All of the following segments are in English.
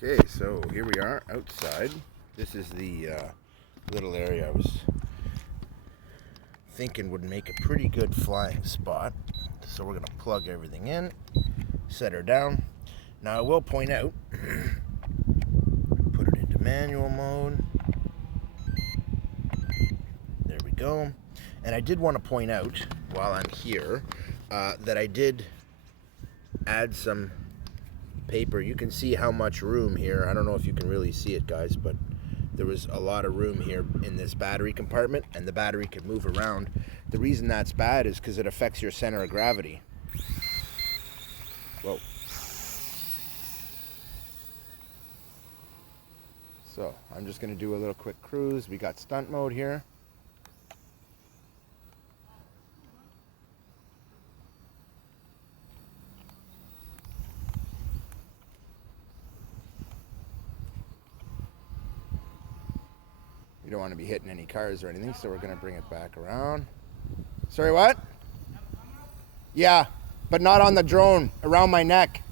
Okay, so here we are outside. This is the little area I was thinking would make a pretty good flying spot. So we're going to plug everything in, set her down. Now I will point out, put it into manual mode. There we go. And I did want to point out while I'm here that I did add some paper. You can see how much room here. I don't know if you can really see it, guys, but there was a lot of room here in this battery compartment, and the battery could move around. The reason that's bad is because it affects your center of gravity. Whoa. So I'm just going to do a little quick cruise. We got stunt mode here. You don't want to be hitting any cars or anything, so we're going to bring it back around. Sorry, what? Yeah, but not on the drone, around my neck.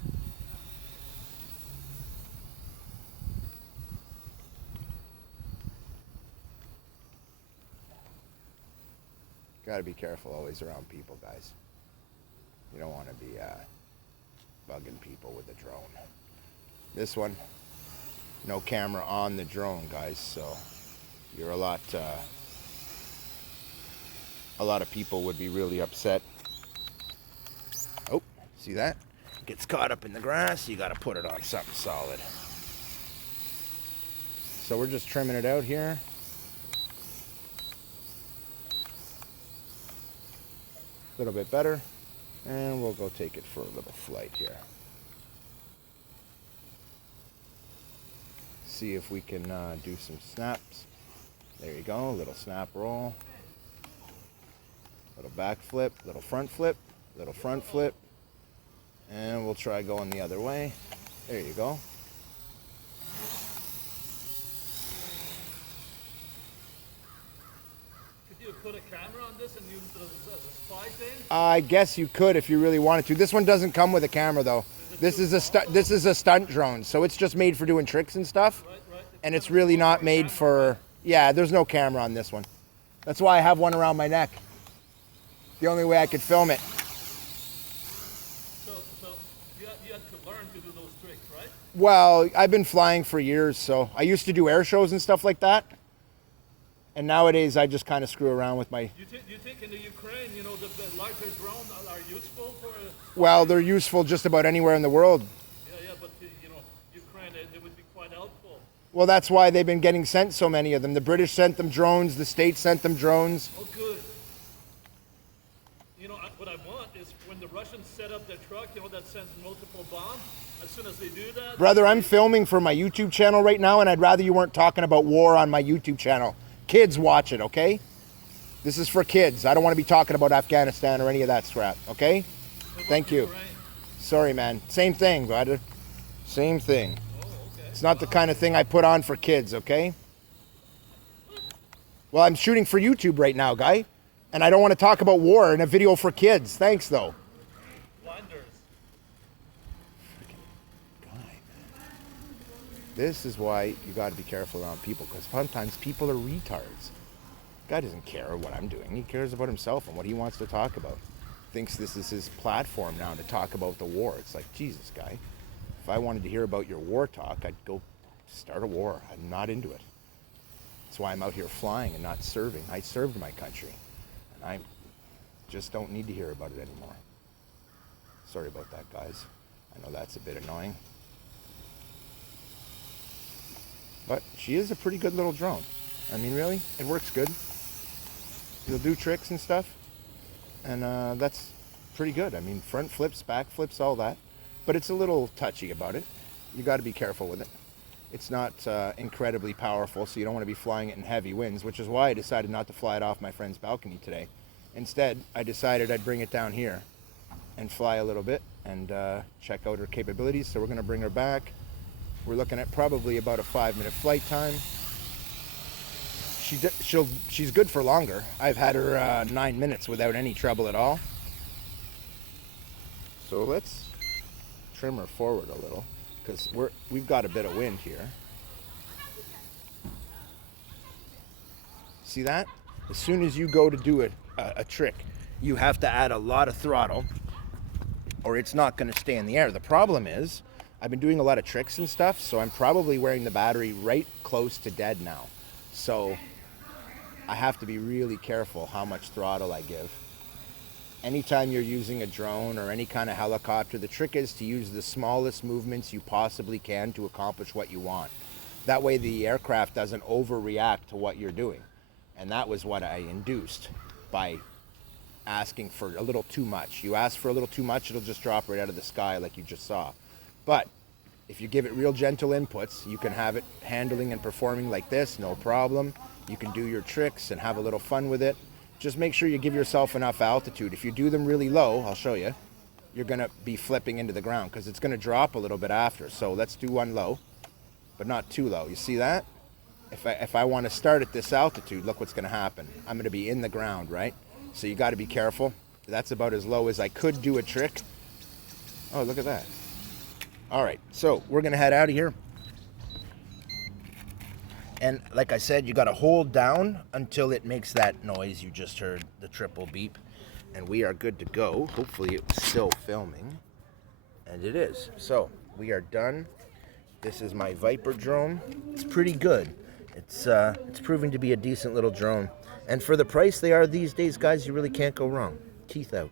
Got to be careful always around people, guys. You don't want to be bugging people with the drone. This one, no camera on the drone, guys, so you're a lot of people would be really upset. Oh, see that? Gets caught up in the grass, you got to put it on something solid. So we're just trimming it out here. A little bit better, and we'll go take it for a little flight here. See if we can do some snaps. There you go, a little snap roll, little back flip, little front flip, little front flip, and we'll try going the other way. There you go. Could you put a camera on this and use it as a spy thing? I guess you could if you really wanted to. This one doesn't come with a camera though. This is a stunt drone, so it's just made for doing tricks and stuff. Right. And it's really not made for. Yeah, there's no camera on this one. That's why I have one around my neck. The only way I could film it. So you had to learn to do those tricks, right? Well, I've been flying for years, so I used to do air shows and stuff like that. And nowadays, I just kind of screw around with my. You think in the Ukraine, the larger drones are useful for? Well, they're useful just about anywhere in the world. Yeah, but Ukraine, they would be quite helpful. Well, that's why they've been getting sent so many of them. The British sent them drones. The States sent them drones. Oh, good. What I want is when the Russians set up their truck, that sends multiple bombs. As soon as they do that. Brother, I'm filming for my YouTube channel right now, and I'd rather you weren't talking about war on my YouTube channel. Kids watch it, okay? This is for kids. I don't want to be talking about Afghanistan or any of that crap, okay? Thank you. Sorry, man. Same thing, brother. Same thing. Oh, okay. It's not the kind of thing I put on for kids, okay? Well, I'm shooting for YouTube right now, guy. And I don't want to talk about war in a video for kids. Thanks, though. Blinders. Guy, man. This is why you got to be careful around people, because sometimes people are retards. Guy doesn't care what I'm doing. He cares about himself and what he wants to talk about. Thinks this is his platform now to talk about the war. It's like, Jesus, guy. If I wanted to hear about your war talk, I'd go start a war. I'm not into it. That's why I'm out here flying and not serving. I served my country. And I just don't need to hear about it anymore. Sorry about that, guys. I know that's a bit annoying. But she is a pretty good little drone. I mean, really, it works good. You'll do tricks and stuff. And that's pretty good. I mean, front flips, back flips, all that. But it's a little touchy about it. You got to be careful with it. It's not incredibly powerful, so you don't want to be flying it in heavy winds, which is why I decided not to fly it off my friend's balcony today. Instead, I decided I'd bring it down here and fly a little bit and check out her capabilities. So we're going to bring her back. We're looking at probably about a 5-minute flight time. She's good for longer. I've had her 9 minutes without any trouble at all. So let's trim her forward a little. because we've got a bit of wind here. See that? As soon as you go to do a trick, you have to add a lot of throttle or it's not going to stay in the air. The problem is I've been doing a lot of tricks and stuff, so I'm probably wearing the battery right close to dead now. So I have to be really careful how much throttle I give. Anytime you're using a drone or any kind of helicopter, the trick is to use the smallest movements you possibly can to accomplish what you want. That way the aircraft doesn't overreact to what you're doing. And that was what I induced by asking for a little too much. You ask for a little too much, it'll just drop right out of the sky like you just saw. But if you give it real gentle inputs, you can have it handling and performing like this, no problem. You can do your tricks and have a little fun with it. Just make sure you give yourself enough altitude. If you do them really low, I'll show you, you're gonna be flipping into the ground because it's gonna drop a little bit after. So let's do one low, but not too low. You see that? If I want to start at this altitude, look what's going to happen. I'm going to be in the ground, right? So you got to be careful. That's about as low as I could do a trick. Oh, look at that. All right, so we're going to head out of here. And like I said, you got to hold down until it makes that noise you just heard, the triple beep. And we are good to go. Hopefully it's still filming. And it is. So we are done. This is my Viper drone. It's pretty good. It's proving to be a decent little drone. And for the price they are these days, guys, you really can't go wrong. Teeth out.